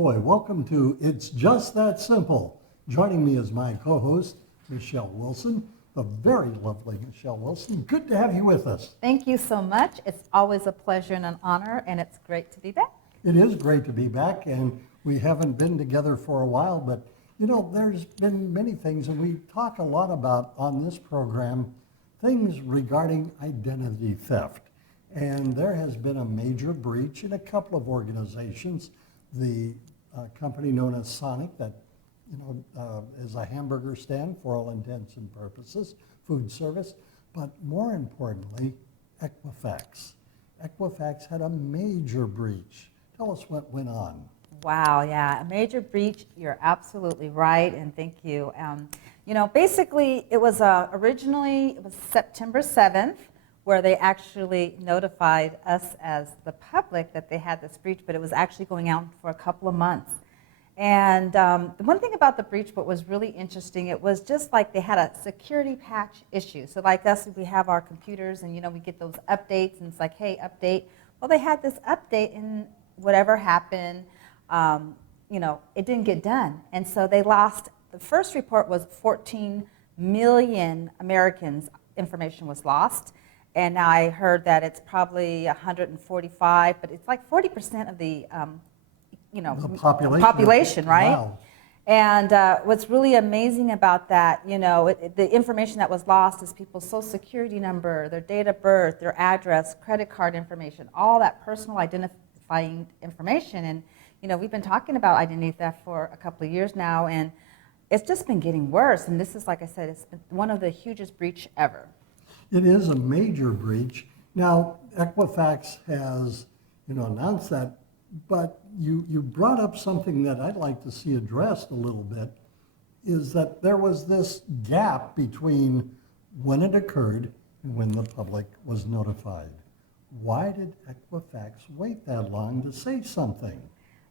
DeFoi. Welcome to It's Just That Simple. Joining me is my co-host, Michele Wilson, the very lovely Michele Wilson. Good to have you with us. Thank you so much. It's always a pleasure and an honor, and it's great to be back. It is great to be back, and we haven't been together for a while, but you know, there's been many things, and we talk a lot about on this program, things regarding identity theft. And there has been a major breach in a couple of organizations. The company known as Sonic, that is a hamburger stand for all intents and purposes, food service, but more importantly, Equifax. Equifax had a major breach. Tell us what went on. Wow, yeah, a major breach. You're absolutely right, and thank you. Basically, it was originally it was September 7th, where they actually notified us as the public that they had this breach, but it was actually going out for a couple of months. And the one thing about the breach, what was really interesting, it was just like they had a security patch issue. So like us, we have our computers and we get those updates and it's like, hey, update. Well, they had this update and whatever happened, it didn't get done. And so they lost, the first report was 14 million Americans' information was lost. And now I heard that it's probably 145, but it's like 40% of the population, right? Wow. And what's really amazing about that, the information that was lost is people's social security number, their date of birth, their address, credit card information, all that personal identifying information. And we've been talking about identity theft for a couple of years now, and it's just been getting worse. And this is, like I said, it's been one of the hugest breach ever. It is a major breach. Now, Equifax has, announced that, but you brought up something that I'd like to see addressed a little bit, is that there was this gap between when it occurred and when the public was notified. Why did Equifax wait that long to say something?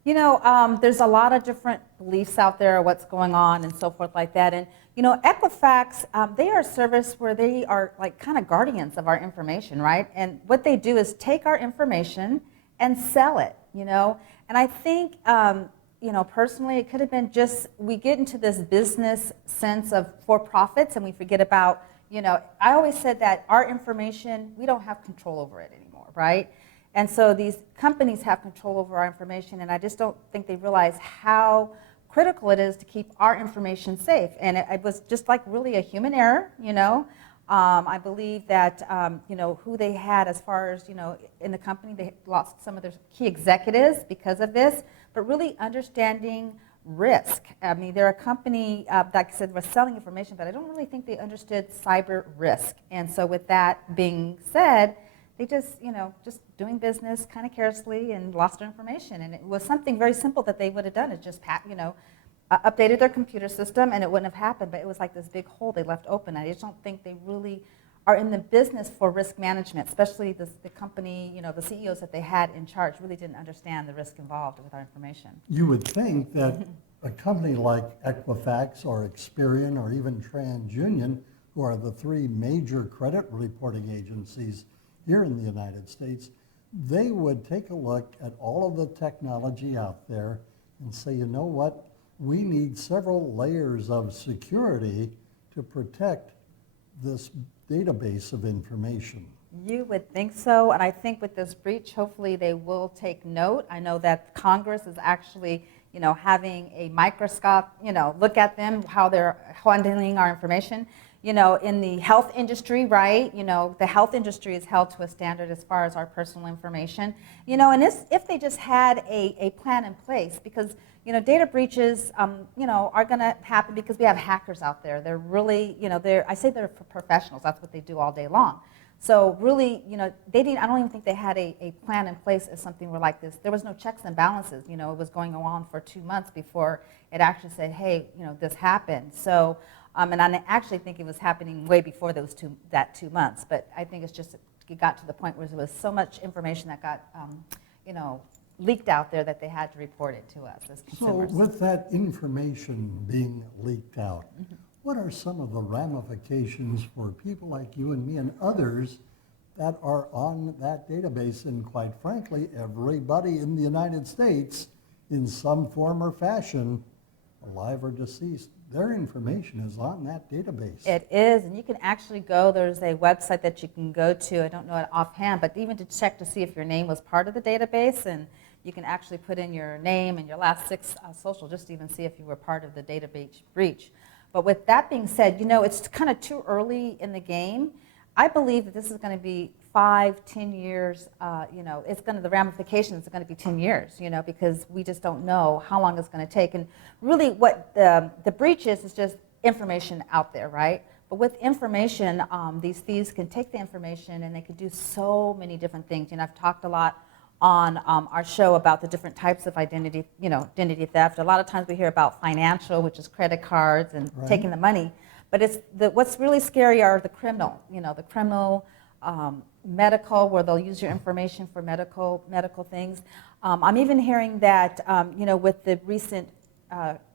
There's a lot of different beliefs out there, what's going on and so forth like that. And, Equifax, they are a service where they are like kind of guardians of our information, right? And what they do is take our information and sell it, And I think, personally, it could have been just, we get into this business sense of for-profits and we forget about, I always said that our information, we don't have control over it anymore, right? And so these companies have control over our information, and I just don't think they realize how critical it is to keep our information safe. And it was just like really a human error, I believe that, who they had as far as, in the company, they lost some of their key executives because of this, but really understanding risk. I mean, they're a company, like I said, was selling information, but I don't really think they understood cyber risk. And so with that being said, they just, just doing business kind of carelessly and lost their information. And it was something very simple that they would have done is just, updated their computer system and it wouldn't have happened. But it was like this big hole they left open. I just don't think they really are in the business for risk management, especially the company, the CEOs that they had in charge really didn't understand the risk involved with our information. You would think that a company like Equifax or Experian or even TransUnion, who are the three major credit reporting agencies here in the United States, they would take a look at all of the technology out there and say, you know what, we need several layers of security to protect this database of information. You would think so, and I think with this breach, hopefully they will take note. I know that Congress is actually, having a microscope, look at them, how they're handling our information. In the health industry, right? The health industry is held to a standard as far as our personal information. And if they just had a plan in place, because data breaches, are going to happen because we have hackers out there. They're really, I say they're professionals. That's what they do all day long. So really, they didn't. I don't even think they had a plan in place as something were like this. There was no checks and balances. It was going on for 2 months before it actually said, hey, this happened. So. And I actually think it was happening way before those 2 months. But I think it's just it got to the point where there was so much information that got, leaked out there that they had to report it to us as consumers. So with that information being leaked out, what are some of the ramifications for people like you and me and others that are on that database? And quite frankly, everybody in the United States in some form or fashion, alive or deceased, their information is on that database. It is, and you can actually go, there's a website that you can go to, I don't know it offhand, but even to check to see if your name was part of the database, and you can actually put in your name and your last 6 social just to even see if you were part of the database breach. But with that being said, it's kind of too early in the game. I believe that this is going to be 5, 10 years, the ramifications are going to be 10 years, because we just don't know how long it's going to take. And really what the breach is just information out there, right? But with information, these thieves can take the information and they can do so many different things. I've talked a lot on our show about the different types of identity theft. A lot of times we hear about financial, which is credit cards and taking the money. But what's really scary are the criminal, medical, where they'll use your information for medical things. I'm even hearing that, with the recent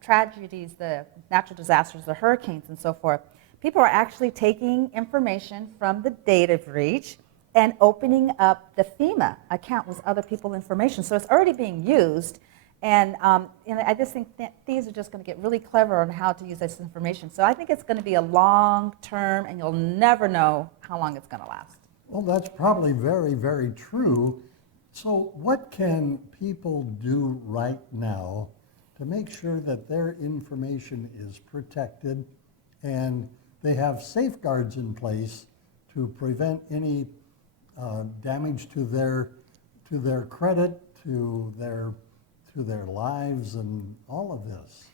tragedies, the natural disasters, the hurricanes and so forth, people are actually taking information from the data breach and opening up the FEMA account with other people's information. So it's already being used. And I just think thieves are just going to get really clever on how to use this information. So I think it's going to be a long term, and you'll never know how long it's going to last. Well, that's probably very, very true. So what can people do right now to make sure that their information is protected and they have safeguards in place to prevent any damage to their credit, to their lives, and all of this?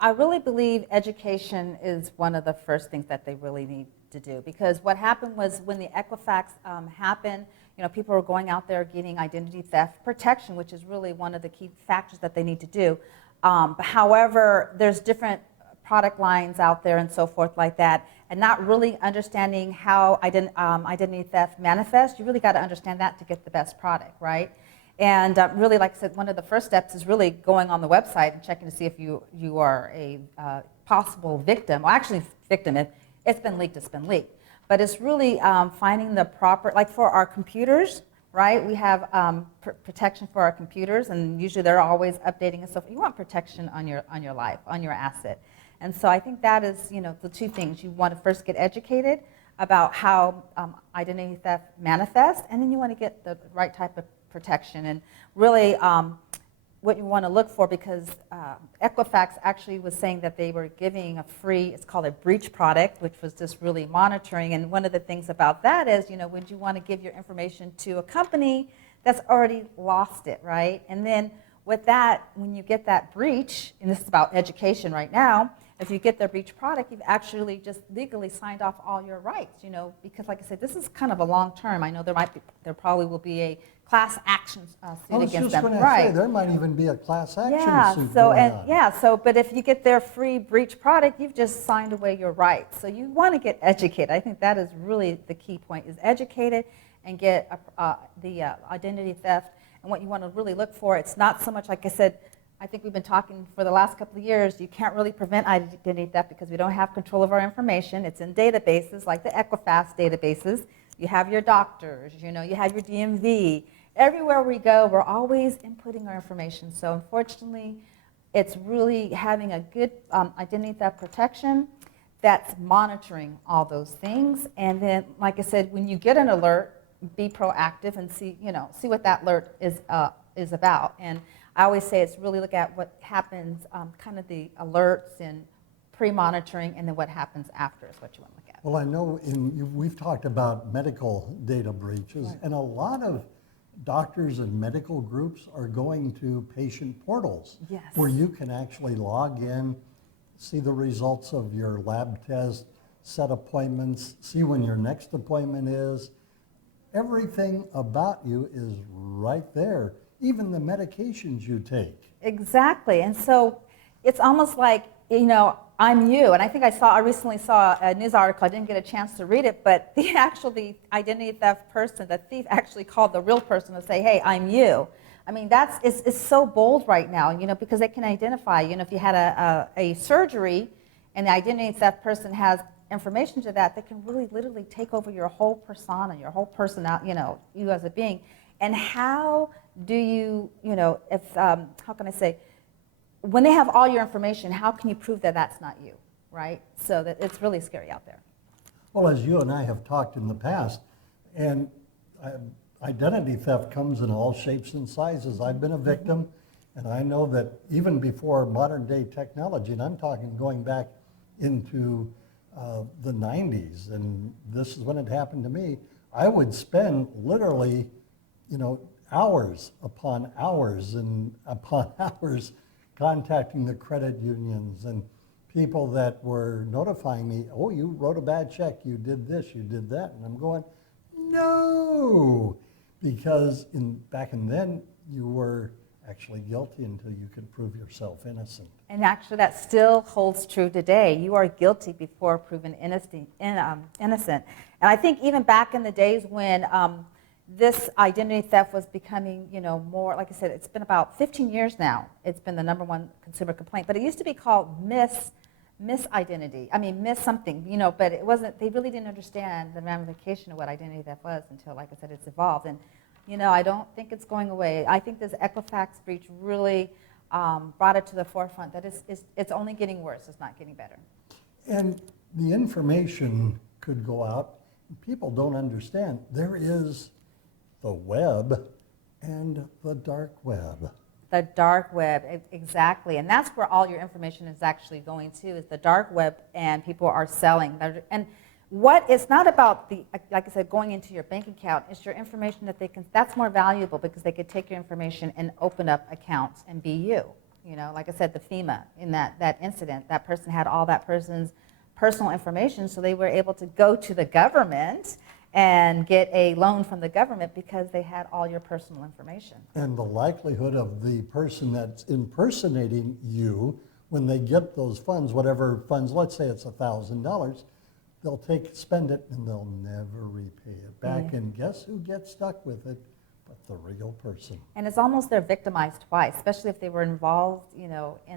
I really believe education is one of the first things that they really need to do, because what happened was when the Equifax happened, people were going out there getting identity theft protection, which is really one of the key factors that they need to do. But however, there's different product lines out there and so forth like that, and not really understanding how identity theft manifests. You really got to understand that to get the best product, right? And really, like I said, one of the first steps is really going on the website and checking to see if you are a possible victim. Well, actually, victim, it's been leaked, it's been leaked. But it's really finding the proper, like for our computers, right? We have protection for our computers, and usually they're always updating and stuff. You want protection on your life, on your asset. And so I think that is, the two things. You want to first get educated about how identity theft manifests, and then you want to get the right type of protection. And really what you want to look for, because Equifax actually was saying that they were giving a free, it's called a breach product, which was just really monitoring. And one of the things about that is, would you want to give your information to a company that's already lost it, right? And then with that, when you get that breach, and this is about education right now, if you get their breach product, you've actually just legally signed off all your rights, because like I said, this is kind of a long term. I know there probably will be a class action suit against them. Say, there might even be a class action suit going on. But if you get their free breach product, you've just signed away your rights. So you want to get educated. I think that is really the key point, is educated and get the identity theft. And what you want to really look for, it's not so much, like I said, I think we've been talking for the last couple of years, you can't really prevent identity theft because we don't have control of our information. It's in databases like the Equifax databases. You have your doctors, you have your DMV. Everywhere we go, we're always inputting our information. So unfortunately, it's really having a good identity theft protection that's monitoring all those things. And then, like I said, when you get an alert, be proactive and see what that alert is about. And I always say it's really look at what happens, kind of the alerts and pre-monitoring, and then what happens after is what you want to look at. Well, I know we've talked about medical data breaches, and a lot of doctors and medical groups are going to patient portals where you can actually log in, see the results of your lab test, set appointments, see when your next appointment is. Everything about you is right there, even the medications you take. Exactly. And so it's almost like, I'm you. And I think I recently saw a news article, I didn't get a chance to read it, but the identity theft person, the thief actually called the real person to say, hey, I'm you. I mean, it's so bold right now, because they can identify, if you had a surgery and the identity theft person has information to that, they can really literally take over your whole persona, your whole personality, you as a being. And how do you, if, how can I say, when they have all your information, how can you prove that that's not you, right? So that it's really scary out there. Well, as you and I have talked in the past, and identity theft comes in all shapes and sizes. I've been a victim, and I know that even before modern day technology, and I'm talking going back into the 90s, and this is when it happened to me, I would spend literally, hours upon hours and upon hours contacting the credit unions and people that were notifying me, oh, you wrote a bad check, you did this, you did that. And I'm going, no, because back in then, you were actually guilty until you could prove yourself innocent. And actually, that still holds true today. You are guilty before proven innocent. And I think even back in the days when this identity theft was becoming, more, like I said, it's been about 15 years now. It's been the #1 consumer complaint. But it used to be called misidentity. I mean, miss something, but it wasn't, they really didn't understand the ramification of what identity theft was until, like I said, it's evolved. And, I don't think it's going away. I think this Equifax breach really brought it to the forefront that it's only getting worse, it's not getting better. And the information could go out. People don't understand. There is the web and the dark web. The dark web, exactly. And that's where all your information is actually going to, is the dark web, and people are selling. And it's not about like I said, going into your bank account. It's your information that that's more valuable because they could take your information and open up accounts and be you. Like I said, the FEMA, in that incident, that person had all that person's personal information, so they were able to go to the government and get a loan from the government because they had all your personal information. And the likelihood of the person that's impersonating you, when they get those funds, whatever funds, let's say it's $1,000, they'll spend it, and they'll never repay it back. Yeah. And guess who gets stuck with it? But the real person. And it's almost they're victimized twice, especially if they were involved, in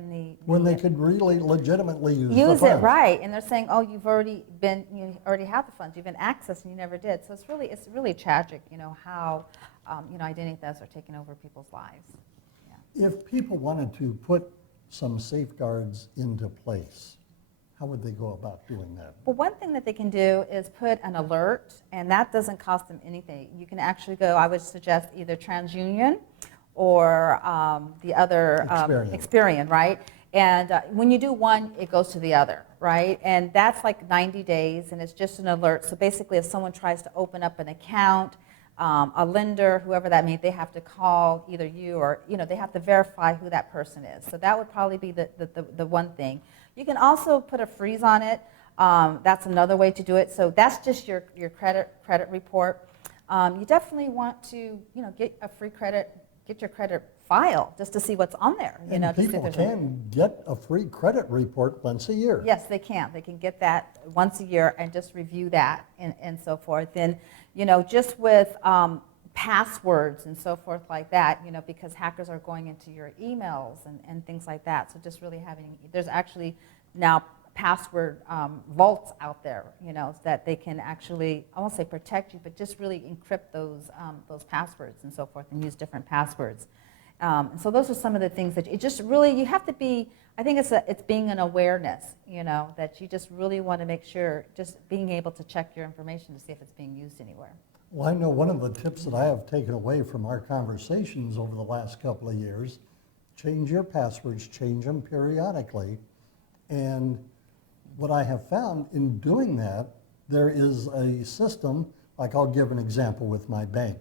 the... When they could really legitimately use the use funds. it, right. And they're saying, oh, you already have the funds, you've been accessed, and you never did. So it's really tragic, how, identity thefts are taking over people's lives. Yeah. If people wanted to put some safeguards into place, how would they go about doing that? Well, one thing that they can do is put an alert, and that doesn't cost them anything. You can actually go, I would suggest either TransUnion or the other Experian, right? And when you do one, it goes to the other, right? And that's like 90 days, and it's just an alert. So basically, if someone tries to open up an account, a lender, whoever that may be, they have to call either you or, they have to verify who that person is. So that would probably be the one thing. You can also put a freeze on it. That's another way to do it. So that's just your credit report. You definitely want to, get a free credit, get your credit file just to see what's on there. And people can get a free credit report once a year. Yes, they can. They can get that once a year and just review that and so forth. And, just with passwords and so forth like that, because hackers are going into your emails and things like that. So just really there's actually now password vaults out there, that they can actually, I won't say protect you, but just really encrypt those passwords and so forth and use different passwords. And so those are some of the things that you have to be, I think it's being an awareness, that you just really want to make sure, just being able to check your information to see if it's being used anywhere. Well, I know one of the tips that I have taken away from our conversations over the last couple of years, change your passwords, change them periodically. And what I have found in doing that, there is a system, like I'll give an example with my bank.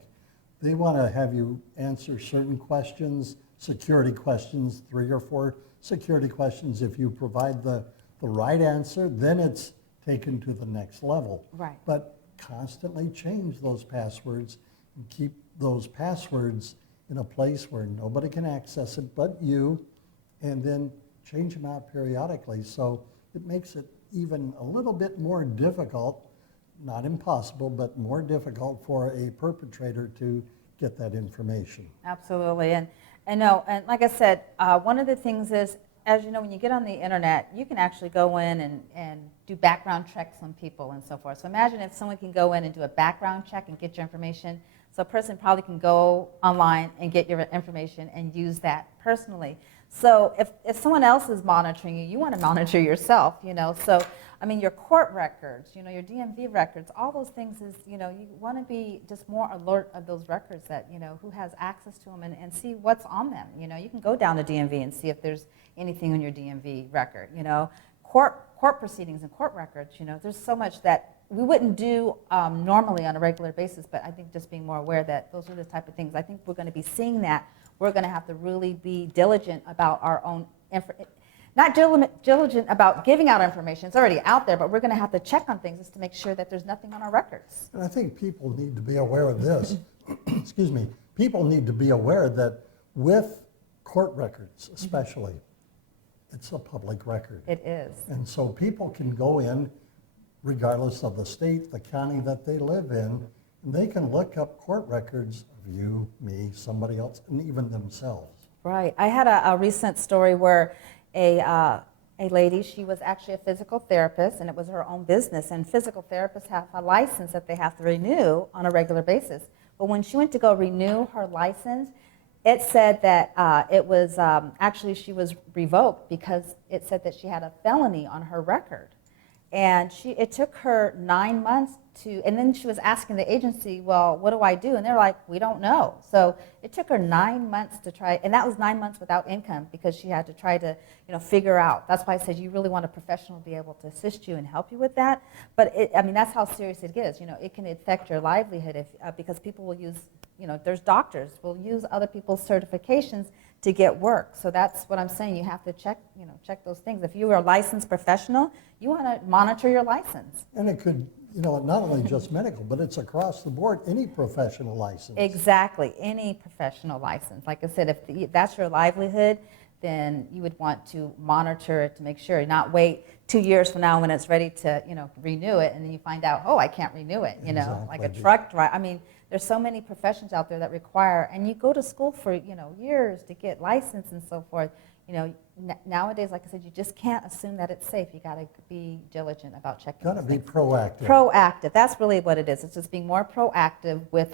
They want to have you answer certain questions, security questions, 3 or 4 security questions. If you provide the right answer, then it's taken to the next level. Right. But constantly change those passwords and keep those passwords in a place where nobody can access it but you, and then change them out periodically. So it makes it even a little bit more difficult, not impossible, but more difficult for a perpetrator to get that information. Absolutely. And like I said, one of the things is, as you know, when you get on the internet, you can actually go in and do background checks on people and so forth. So imagine if someone can go in and do a background check and get your information. So So a person probably can go online and get your information and use that personally. So if someone else is monitoring you, you want to monitor yourself, you know. So, I mean, your court records, you know, your DMV records, all those things is, you know, you want to be just more alert of those records that, you know, who has access to them and see what's on them. You know, you can go down to DMV and see if there's anything on your DMV record, you know. Court proceedings and court records, you know, there's so much that we wouldn't do normally on a regular basis, but I think just being more aware that those are the type of things. I think we're going to be seeing that. We're going to have to really be diligent about our own not diligent about giving out information. It's already out there, but we're going to have to check on things just to make sure that there's nothing on our records. And I think people need to be aware of this. Excuse me. People need to be aware that with court records especially, it's a public record. It is. And so people can go in regardless of the state, the county that they live in, and they can look up court records of you, me, somebody else, and even themselves. Right. I had a recent story where a lady, she was actually a physical therapist, and it was her own business. And physical therapists have a license that they have to renew on a regular basis. But when she went to go renew her license, it said that it was actually she was revoked because it said that she had a felony on her record. And it took her 9 months and then she was asking the agency, well, what do I do? And they're like, we don't know. So it took her 9 months to try, and that was 9 months without income because she had to try to, you know, figure out. That's why I said you really want a professional to be able to assist you and help you with that. But I mean, that's how serious it is. You know, it can affect your livelihood because people will use, you know, there's doctors will use other people's certifications to get work. So that's what I'm saying. You have to check those things. If you are a licensed professional, you want to monitor your license. And it could, you know, not only just medical, but it's across the board, any professional license. Exactly, any professional license. Like I said, if that's your livelihood, then you would want to monitor it to make sure, not wait 2 years from now when it's ready to, you know, renew it, and then you find out, oh, I can't renew it, you know, like a truck driver. I mean, there's so many professions out there that require, and you go to school for, you know, years to get licensed and so forth. You know, nowadays, like I said, you just can't assume that it's safe. You got to be diligent about checking. Got to be proactive. Proactive. That's really what it is. It's just being more proactive with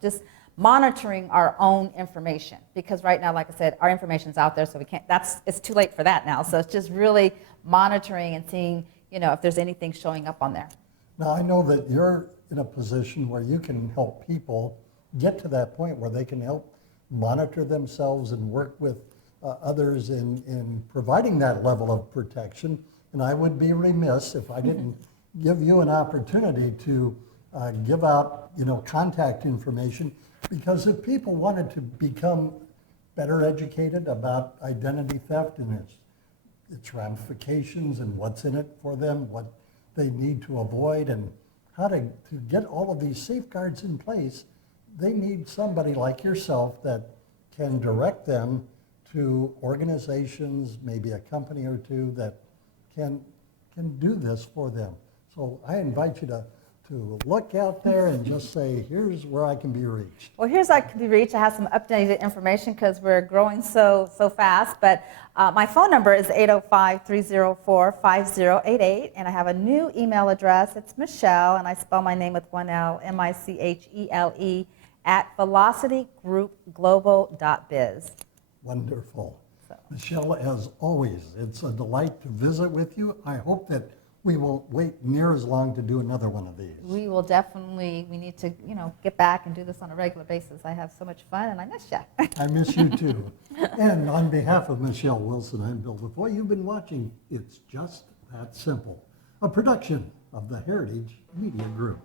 just monitoring our own information. Because right now, like I said, our information's out there, so we can't. It's too late for that now. So it's just really monitoring and seeing, you know, if there's anything showing up on there. Now I know that you're in a position where you can help people get to that point where they can help monitor themselves and work with others in providing that level of protection. And I would be remiss if I didn't give you an opportunity to give out, you know, contact information, because if people wanted to become better educated about identity theft and its ramifications and what's in it for them, what they need to avoid, and how to get all of these safeguards in place, they need somebody like yourself that can direct them to organizations, maybe a company or two that can do this for them. So I invite you to look out there and just say, here's where I can be reached. Well, here's where I can be reached. I have some updated information because we're growing so fast. But my phone number is 805-304-5088, and I have a new email address. It's Michele, and I spell my name with one L, Michele, at velocitygroupglobal.biz. Wonderful. Michele, as always, it's a delight to visit with you. I hope that we will wait near as long to do another one of these. We will definitely, we need to, you know, get back and do this on a regular basis. I have so much fun, and I miss you. I miss you too. And on behalf of Michele Wilson, I'm Bill DeFoi. You've been watching It's Just That Simple, a production of the Heritage Media Group.